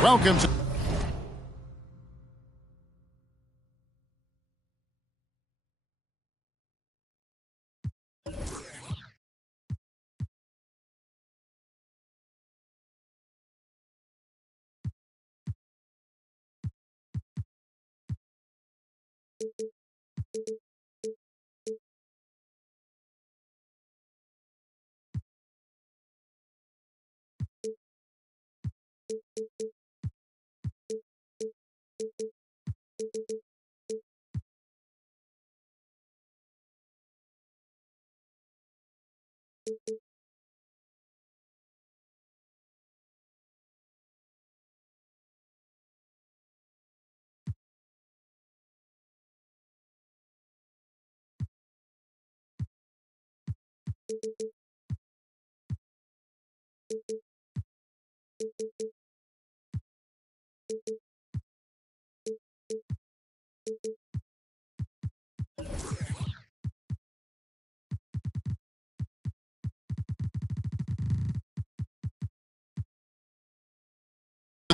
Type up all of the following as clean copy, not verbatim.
Welcome to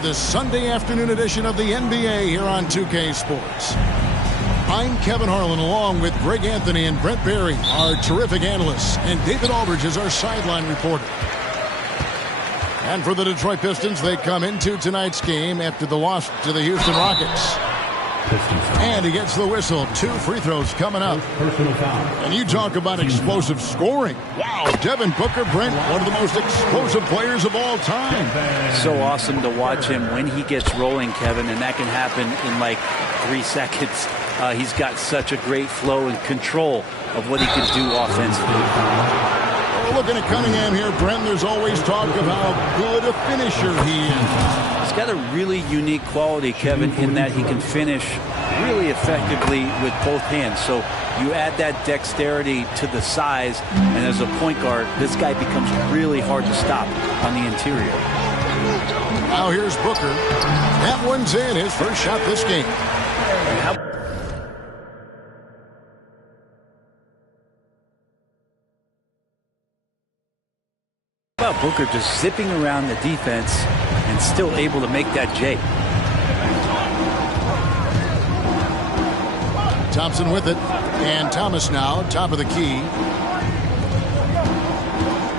the Sunday afternoon edition of the NBA here on 2K Sports. I'm Kevin Harlan along with Greg Anthony and Brent Barry, our terrific analysts, and David Aldridge is our sideline reporter. And for the Detroit Pistons, they come into tonight's game after the loss to the Houston Rockets. And he gets the whistle. 2 free throws coming up. And you talk about explosive scoring. Wow, Devin Booker, Brent, one of the most explosive players of all time. So awesome to watch him when he gets rolling, Kevin, and that can happen in like 3 seconds. He's got such a great flow and control of what he can do offensively. Looking at Cunningham here, Brent, there's always talk of how good a finisher he is. He's got a really unique quality, Kevin, in that he can finish really effectively with both hands. So you add that dexterity to the size, and as a point guard, this guy becomes really hard to stop on the interior. Now here's Booker. That one's in, his first shot this game. How about Booker just zipping around the defense and still able to make that J? Thompson with it, and Thomas now, top of the key.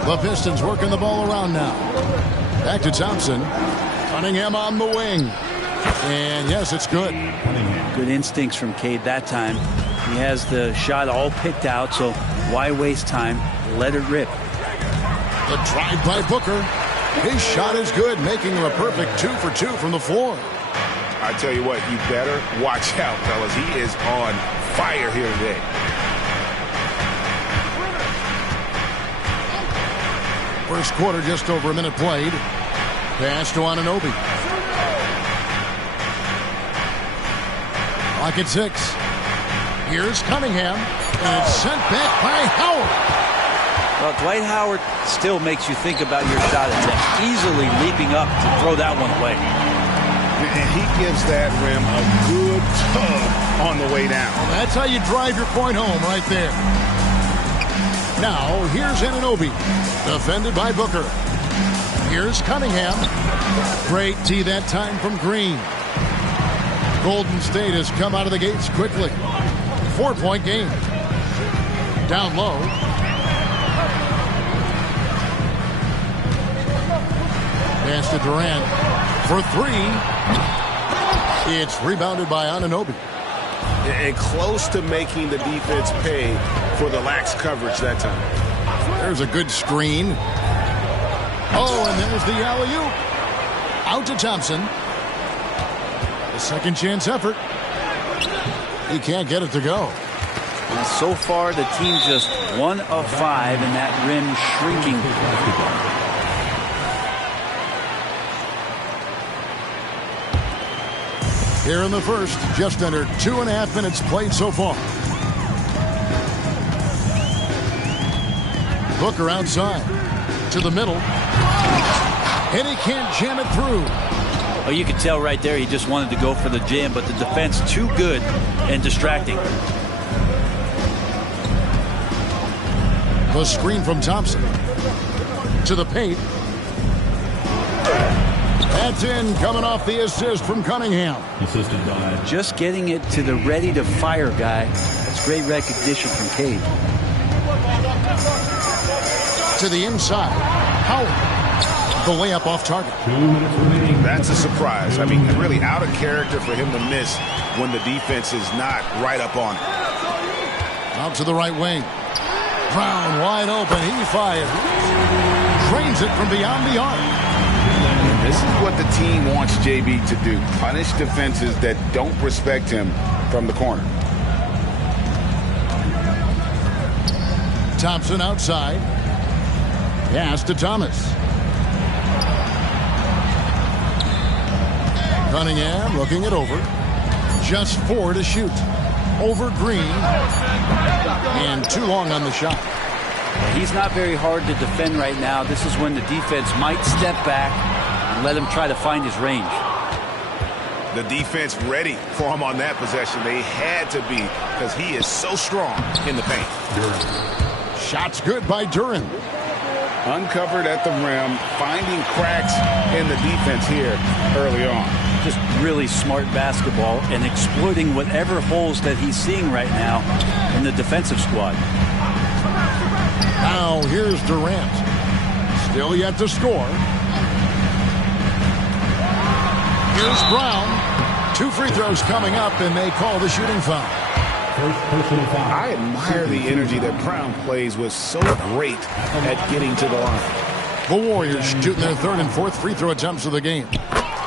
The Pistons working the ball around now. Back to Thompson. Cunningham on the wing. And yes, it's good. Good instincts from Cade that time. He has the shot all picked out, so why waste time? Let it rip. The drive by Booker. His shot is good, making him a perfect 2 for 2 from the floor. I tell you what, you better watch out, fellas. He is on fire here today. First quarter, just over a minute played. Pass to Anunoby. Clock at 6. Here's Cunningham. And it's sent back by Howard. Well, Dwight Howard still makes you think about your shot attempt. Easily leaping up to throw that one away. And he gives that rim a good tug on the way down. Well, that's how you drive your point home right there. Now, here's Anunoby. Defended by Booker. Here's Cunningham. Great tee that time from Green. Golden State has come out of the gates quickly. 4-point game. Down low. Pass to Durant for 3. It's rebounded by Anunoby. And close to making the defense pay for the lax coverage that time. There's a good screen. Oh, and there's the alley-oop. Out to Thompson. A second chance effort. He can't get it to go. And so far, the team just 1 of 5 in that rim shrinking. Here in the first, just under 2.5 minutes played so far. Booker outside to the middle. And he can't jam it through. Oh, you could tell right there he just wanted to go for the jam, but the defense too good and distracting. The screen from Thompson. To the paint. That's in, coming off the assist from Cunningham. Assisted by Just getting it to the ready-to-fire guy. That's great recognition from Cade. To the inside. Howard. The layup off target. 2 minutes remaining. That's a surprise. I mean, really out of character for him to miss when the defense is not right up on it. Out to the right wing. Brown wide open. He fires. Drains it from beyond the arc. And this is what the team wants JB to do. Punish defenses that don't respect him from the corner. Thompson outside. Pass to Thomas. Cunningham looking it over. Just 4 to shoot. Over Green. And too long on the shot. He's not very hard to defend right now. This is when the defense might step back and let him try to find his range. The defense ready for him on that possession. They had to be because he is so strong in the paint. Shots good by Duren. Uncovered at the rim, finding cracks in the defense here early on. Just really smart basketball and exploiting whatever holes that he's seeing right now in the defensive squad. Now here's Durant. Still yet to score. Here's Brown. 2 free throws coming up, and they call the shooting foul. First personal foul. I admire the energy that Brown plays with, so great at getting to the line. The Warriors shooting their 3rd and 4th free throw attempts of the game.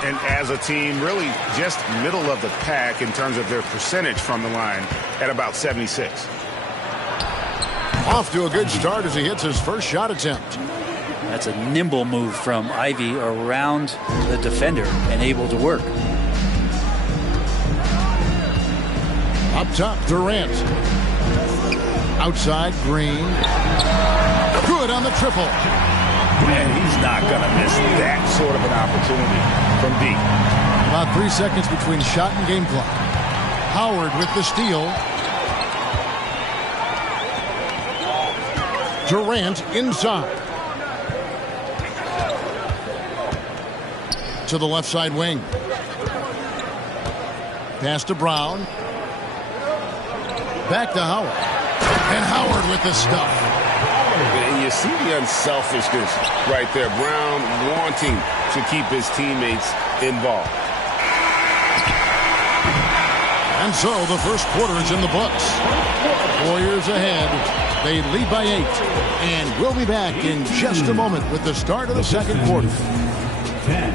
And as a team, really just middle of the pack in terms of their percentage from the line at about 76. Off to a good start as he hits his first shot attempt. That's a nimble move from Ivy around the defender and able to work. Up top, Durant. Outside, Green. Good on the triple. Man, he's not going to miss that sort of an opportunity from deep. About 3 seconds between shot and game clock. Howard with the steal. Durant inside. To the left side wing. Pass to Brown. Back to Howard. And Howard with the stuff. And you see the unselfishness right there. Brown wanting to keep his teammates involved. And so the first quarter is in the books. Warriors ahead. They lead by 8. And we'll be back in just a moment with the start of the second quarter. 10.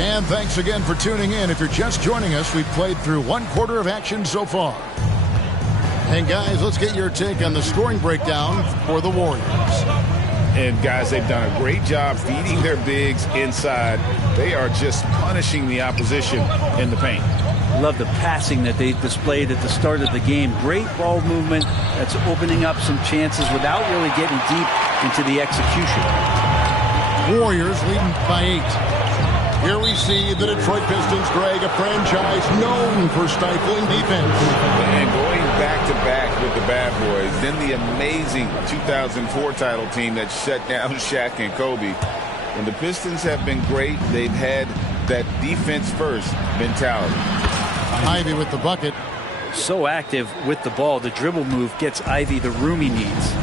And thanks again for tuning in. If you're just joining us, we've played through 1 quarter of action so far. And guys, let's get your take on the scoring breakdown for the Warriors. And guys, they've done a great job feeding their bigs inside. They are just punishing the opposition in the paint. Love the passing that they displayed at the start of the game. Great ball movement that's opening up some chances without really getting deep into the execution. Warriors leading by 8. Here we see the Detroit Pistons, Greg, a franchise known for stifling defense. And going back-to-back with the bad boys, then the amazing 2004 title team that shut down Shaq and Kobe. And the Pistons have been great. They've had that defense-first mentality. Ivy with the bucket. So active with the ball. The dribble move gets Ivy the room he needs.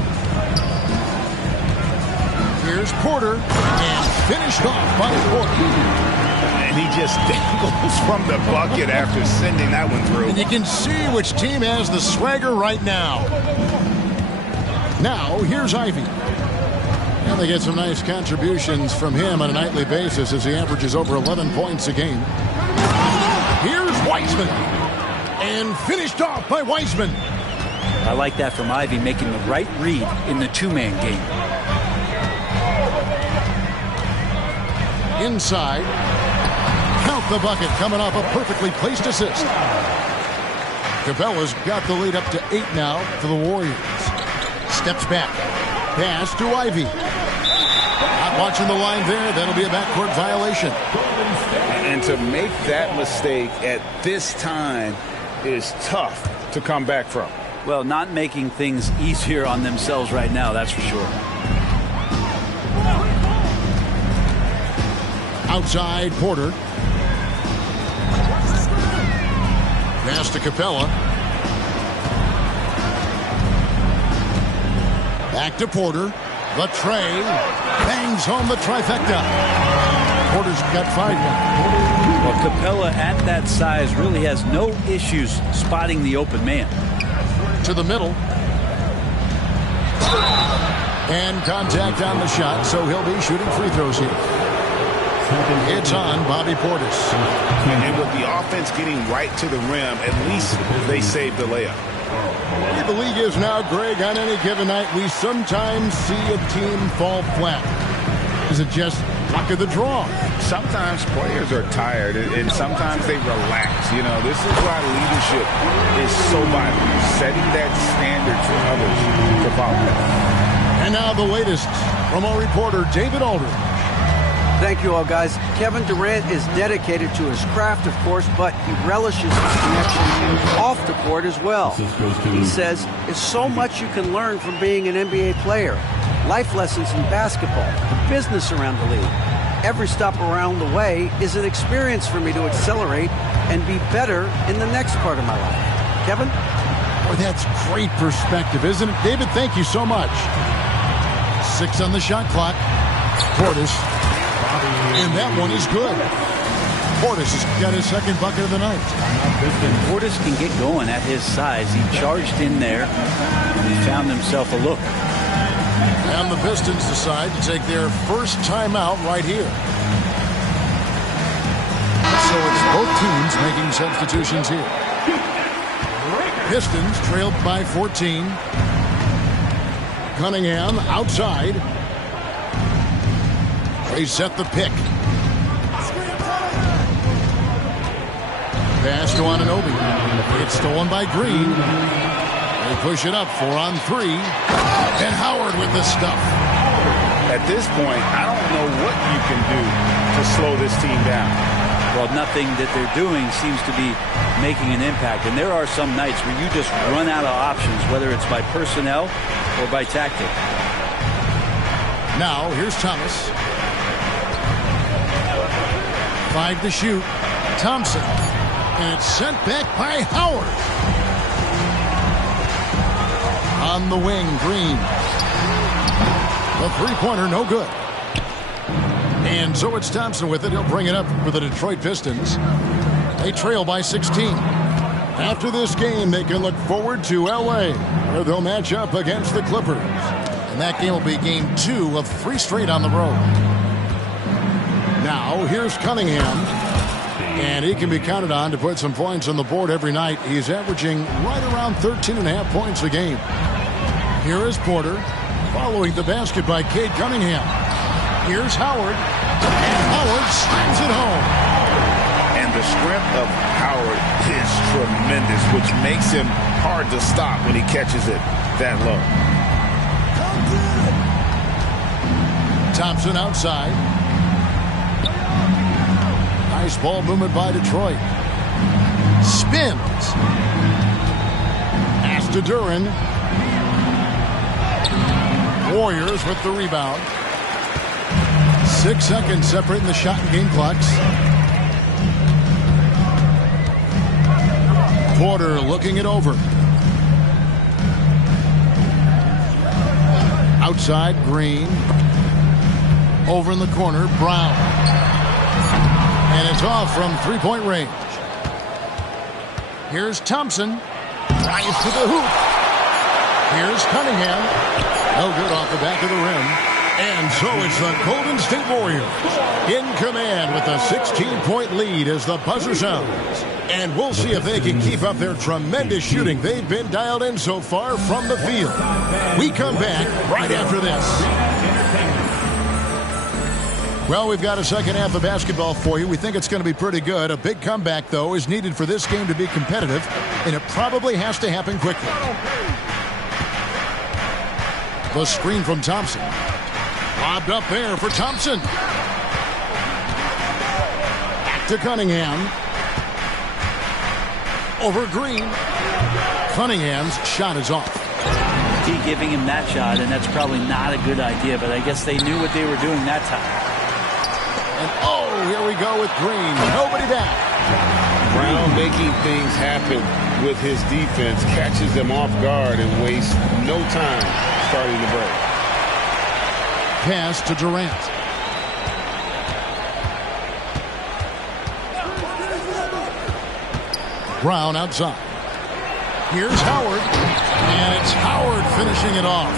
Here's Porter, and finished off by Porter. And he just dangles from the bucket after sending that one through. And you can see which team has the swagger right now. Now, here's Ivy. And they get some nice contributions from him on a nightly basis as he averages over 11 points a game. Here's Wiseman. And finished off by Wiseman. I like that from Ivy, making the right read in the two-man game. Inside. Count the bucket, coming off a perfectly placed assist. Cabela's got the lead up to 8 now for the Warriors. Steps back. Pass to Ivy. Not watching the line there. That'll be a backcourt violation. And to make that mistake at this time is tough to come back from. Well, not making things easier on themselves right now, that's for sure. Outside, Porter. Pass to Capella. Back to Porter. The tray. Bangs home the trifecta. Porter's got 5 now. Well, Capella at that size really has no issues spotting the open man. To the middle. And contact on the shot, so he'll be shooting free throws here. It's on Bobby Portis. And with the offense getting right to the rim, at least they saved the layup. The league is now, Greg, on any given night, we sometimes see a team fall flat. Is it just luck of the draw? Sometimes players are tired, and sometimes they relax. You know, this is why leadership is so vital, setting that standard for others to follow. And now the latest from our reporter, David Aldridge. Thank you all, guys. Kevin Durant is dedicated to his craft, of course, but he relishes his connection off the court as well. He says it's so much you can learn from being an NBA player. Life lessons in basketball, the business around the league. Every stop around the way is an experience for me to accelerate and be better in the next part of my life. Kevin? Boy, that's great perspective, isn't it? David, thank you so much. 6 on the shot clock. Portis. And that one is good. Portis has got his second bucket of the night. Portis can get going at his size. He charged in there, and he found himself a look. And the Pistons decide to take their first timeout right here. So it's both teams making substitutions here. Pistons trailed by 14. Cunningham outside. They set the pick. Pass to Anunoby. It's stolen by Green. They push it up 4 on 3. And Howard with the stuff. At this point, I don't know what you can do to slow this team down. Well, nothing that they're doing seems to be making an impact. And there are some nights where you just run out of options, whether it's by personnel or by tactic. Now, here's Thomas. 5 to shoot. Thompson. And it's sent back by Howard. On the wing, Green. The three-pointer, no good. And so it's Thompson with it. He'll bring it up for the Detroit Pistons. They trail by 16. After this game, they can look forward to L.A., where they'll match up against the Clippers. And that game will be game 2 of 3 straight on the road. Now, here's Cunningham. And he can be counted on to put some points on the board every night. He's averaging right around 13.5 points a game. Here is Porter, following the basket by Cade Cunningham. Here's Howard, and Howard slams it home. And the strength of Howard is tremendous, which makes him hard to stop when he catches it that low. Thompson outside. Nice ball movement by Detroit. Spins. Pass to Duren. Warriors with the rebound. 6 seconds separating the shot and game clocks. Porter looking it over. Outside, Green. Over in the corner, Brown. And it's off from three-point range. Here's Thompson. Drives to the hoop. Here's Cunningham. No good off the back of the rim. And so it's the Golden State Warriors in command with a 16-point lead as the buzzer sounds. And we'll see if they can keep up their tremendous shooting they've been dialed in so far from the field. We come back right after this. Well, we've got a second half of basketball for you. We think it's going to be pretty good. A big comeback, though, is needed for this game to be competitive, and it probably has to happen quickly. The screen from Thompson. Lobbed up there for Thompson. Back to Cunningham. Over Green. Cunningham's shot is off. Keep giving him that shot, and that's probably not a good idea, but I guess they knew what they were doing that time. And oh, here we go with Green. Nobody back. Brown making things happen with his defense, catches them off guard and wastes no time starting the break. Pass to Durant. Brown outside. Here's Howard. And it's Howard finishing it off.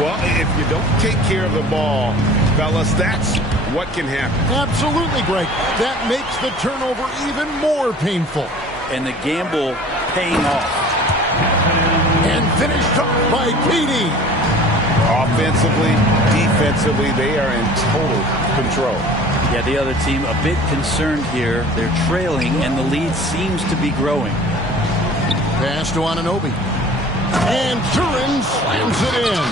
Well, if you don't take care of the ball, fellas, that's what can happen. Absolutely, Greg. That makes the turnover even more painful. And the gamble paying off. And finished off by Petey. Offensively, defensively, they are in total control. Yeah, the other team a bit concerned here. They're trailing, and the lead seems to be growing. Pass to Anunoby. And Turin slams it in.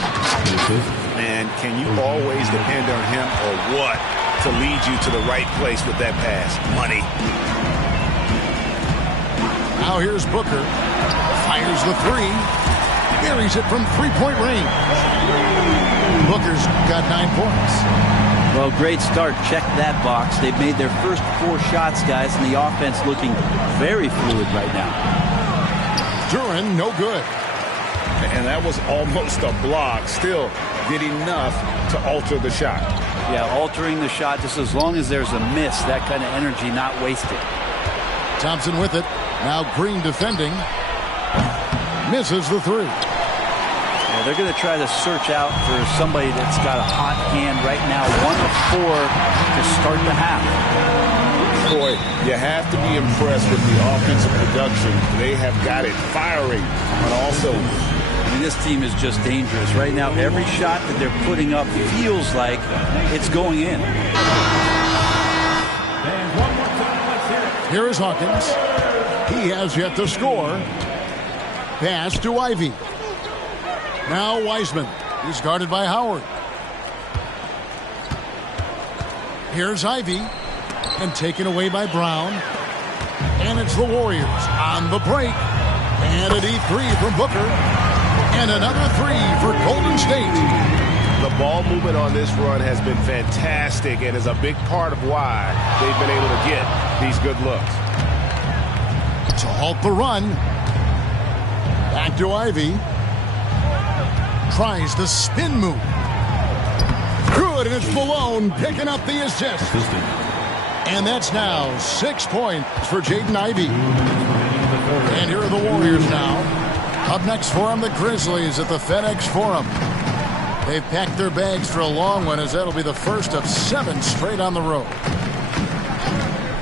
Man, can you always depend on him or what to lead you to the right place with that pass? Money. Now here's Booker. Fires the three. Buries it from three-point range. Booker's got 9 points. Well, great start. Check that box. They've made their first 4 shots, guys, and the offense looking very fluid right now. Turin, no good. And that was almost a block. Still did enough to alter the shot. Yeah, altering the shot just as long as there's a miss. That kind of energy not wasted. Thompson with it. Now Green defending. Misses the three. Yeah, they're going to try to search out for somebody that's got a hot hand right now. 1 of 4 to start the half. Boy, you have to be impressed with the offensive production. They have got it firing on all cylinders. I mean, this team is just dangerous. Right now, every shot that they're putting up feels like it's going in. Here is Hawkins. He has yet to score. Pass to Ivy. Now Wiseman. He's guarded by Howard. Here's Ivy. And taken away by Brown. And it's the Warriors on the break. And a deep three from Booker. And another three for Golden State. The ball movement on this run has been fantastic and is a big part of why they've been able to get these good looks. To halt the run. Back to Ivy. Tries the spin move. Good, and it's Malone picking up the assist. And that's now 6 points for Jaden Ivey. And here are the Warriors now. Up next for them, the Grizzlies at the FedEx Forum. They've packed their bags for a long one, as that'll be the first of 7 straight on the road.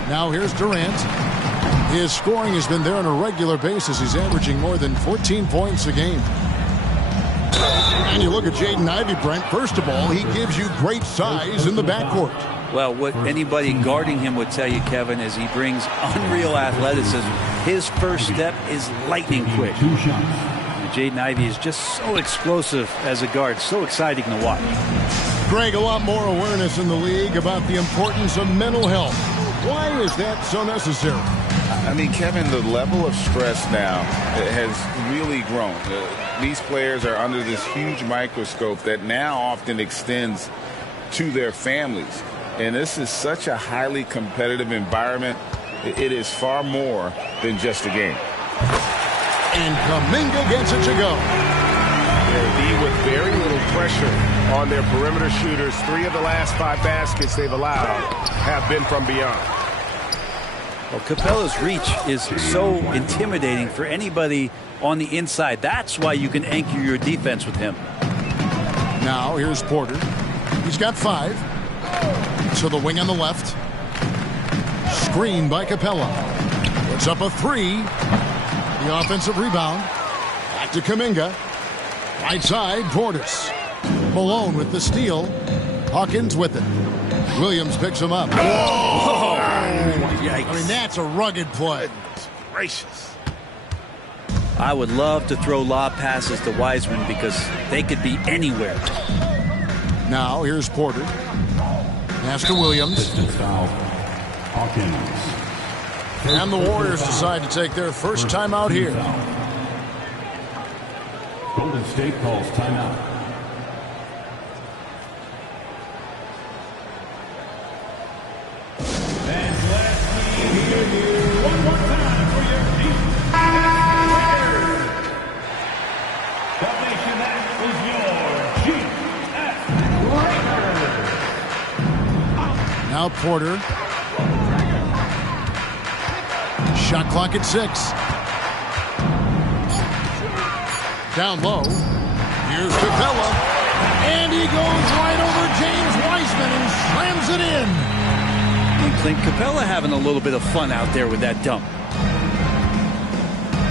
Now here's Durant. His scoring has been there on a regular basis. He's averaging more than 14 points a game. And you look at Jaden Ivey, Brent. First of all, he gives you great size in the backcourt. Well, what anybody guarding him would tell you, Kevin, is he brings unreal athleticism. His first step is lightning quick. Jaden Ivey is just so explosive as a guard. So exciting to watch. Greg, a lot more awareness in the league about the importance of mental health. Why is that so necessary? I mean, Kevin, the level of stress now has really grown. These players are under this huge microscope that now often extends to their families. And this is such a highly competitive environment. It is far more than just a game. And Kuminga gets it to go. They'll be with very little pressure on their perimeter shooters. 3 of the last 5 baskets they've allowed have been from beyond. Well, Capella's reach is so intimidating for anybody on the inside. That's why you can anchor your defense with him. Now here's Porter. He's got 5. So the wing on the left. Screen by Capella. Puts up a 3. The offensive rebound. Back to Kuminga. Right side, Portis. Malone with the steal. Hawkins with it. Williams picks him up. Oh, yikes. I mean, that's a rugged play. Gracious. I would love to throw lob passes to Wiseman because they could be anywhere. Now here's Porter. Pass to Williams. And the Warriors decide to take their first time out here. Golden State calls timeout. And let me hear you one more time for your team. The nation that is your GS Lakers. Now Porter. Shot clock at 6. Down low. Here's Capella. And he goes right over James Wiseman and slams it in. And Clint Capella having a little bit of fun out there with that dunk.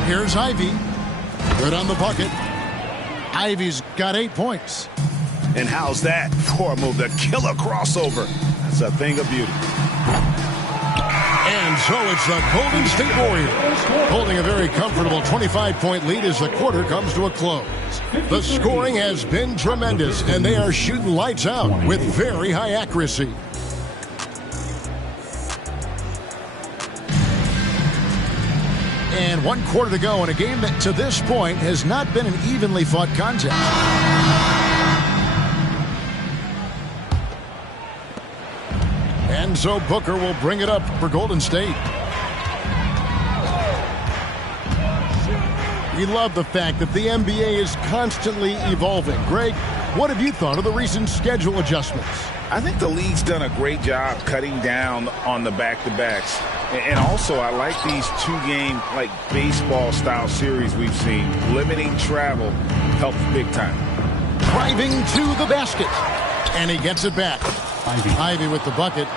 Here's Ivy. Good on the bucket. Ivy's got 8 points. And how's that for a move? The killer crossover. That's a thing of beauty. And so it's the Golden State Warriors holding a very comfortable 25-point lead as the quarter comes to a close. The scoring has been tremendous, and they are shooting lights out with very high accuracy. And 1 quarter to go in a game that to this point has not been an evenly fought contest. And so Booker will bring it up for Golden State. We love the fact that the NBA is constantly evolving. Greg, what have you thought of the recent schedule adjustments? I think the league's done a great job cutting down on the back-to-backs. And also, I like these 2-game, like baseball-style series we've seen. Limiting travel helps big time. Driving to the basket. And he gets it back. Ivy with the bucket.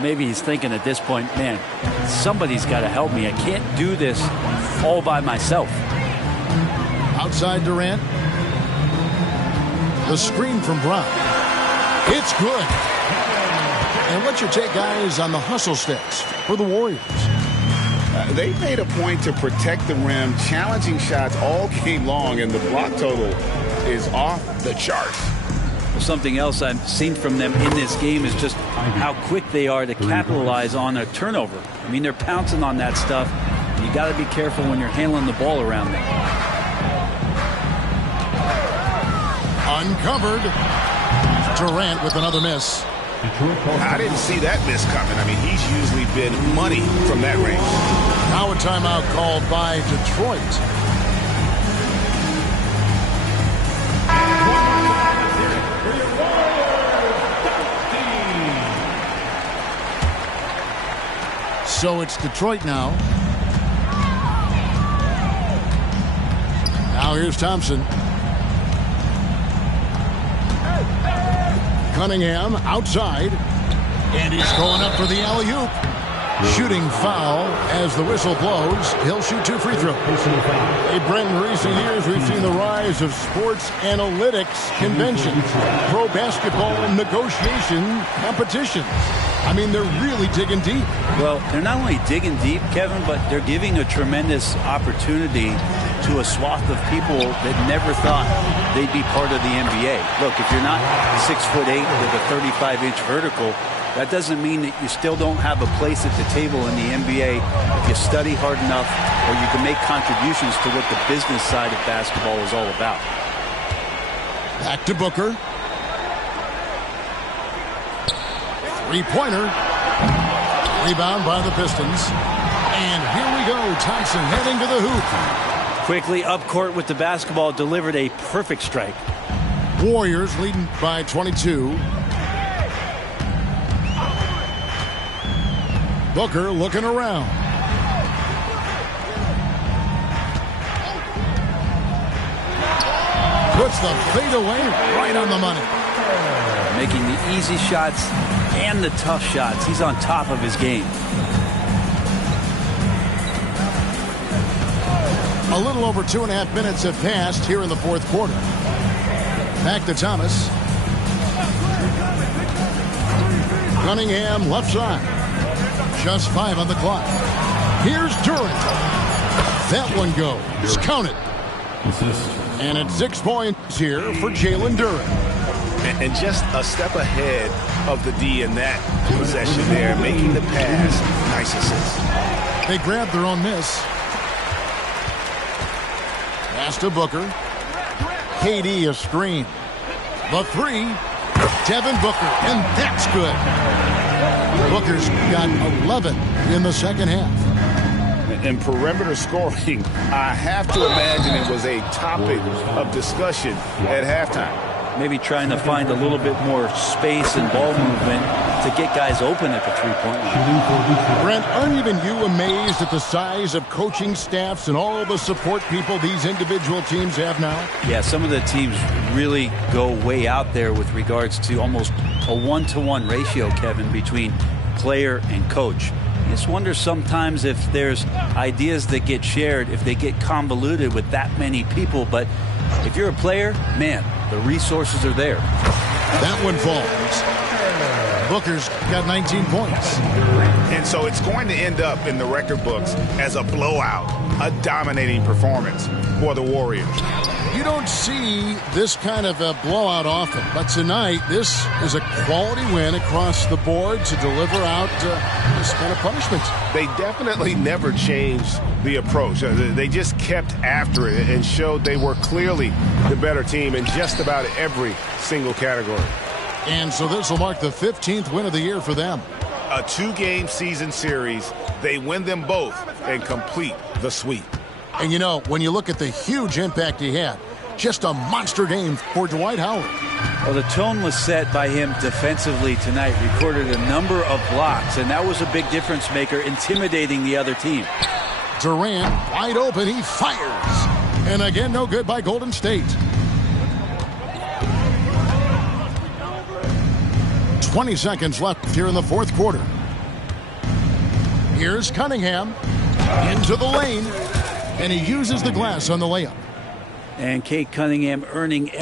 Maybe he's thinking at this point, man, somebody's got to help me. I can't do this all by myself. Outside Durant. The screen from Brown. It's good. And what's your take, guys, on the hustle sticks for the Warriors? They made a point to protect the rim, challenging shots all game long, and the block total is off the charts. Something else I've seen from them in this game is just how quick they are to capitalize on a turnover. I mean, they're pouncing on that stuff. You got to be careful when you're handling the ball around them. Uncovered. Durant with another miss. I didn't see that miss coming. I mean, he's usually been money from that range. Now a timeout called by Detroit. So it's Detroit now. Now here's Thompson. Cunningham outside. And he's going up for the alley-oop. Shooting foul as the whistle blows. He'll shoot 2 free throws. Hey, Brent, in recent years, we've seen the rise of sports analytics conventions, pro basketball negotiation competitions. I mean, they're really digging deep. Well, they're not only digging deep, Kevin, but they're giving a tremendous opportunity to a swath of people that never thought they'd be part of the NBA. Look, if you're not 6'8" with a 35-inch vertical, that doesn't mean that you still don't have a place at the table in the NBA if you study hard enough, or you can make contributions to what the business side of basketball is all about. Back to Booker. Three-pointer. Rebound by the Pistons. And here we go. Thompson heading to the hoop. Quickly up court with the basketball, delivered a perfect strike. Warriors leading by 22. Booker looking around. Puts the fadeaway right on the money. Making the easy shots and the tough shots. He's on top of his game. A little over 2.5 minutes have passed here in the fourth quarter. Back to Thomas. Cunningham left side. Just 5 on the clock. Here's Durant. That one goes. Count it. And it's 6 points here for Jalen Durant. And just a step ahead of the D in that possession there, making the pass. Nice assist. They grabbed their own miss. Pass to Booker. KD a screen. The three, Devin Booker, and that's good. Booker's got 11 in the second half. And perimeter scoring, I have to imagine it was a topic of discussion at halftime. Maybe trying to find a little bit more space and ball movement to get guys open at the three-point line. Brent, aren't even you amazed at the size of coaching staffs and all the support people these individual teams have now? Yeah, some of the teams really go way out there with regards to almost a one-to-one ratio, Kevin, between player and coach. I just wonder sometimes if there's ideas that get shared, if they get convoluted with that many people. But if you're a player, man, the resources are there. That one falls. Booker's got 19 points. And so it's going to end up in the record books as a blowout, a dominating performance for the Warriors. You don't see this kind of a blowout often, but tonight this is a quality win across the board to deliver out this kind of punishment. They definitely never changed the approach. They just kept after it and showed they were clearly the better team in just about every single category. And so this will mark the 15th win of the year for them. A two-game season series, they win them both and complete the sweep. And you know, when you look at the huge impact he had, just a monster game for Dwight Howard. Well, the tone was set by him defensively tonight. Recorded a number of blocks, and that was a big difference maker, intimidating the other team. Durant wide open, he fires. And again, no good by Golden State. 20 seconds left here in the fourth quarter. Here's Cunningham into the lane, and he uses the glass on the layup. And Kate Cunningham earning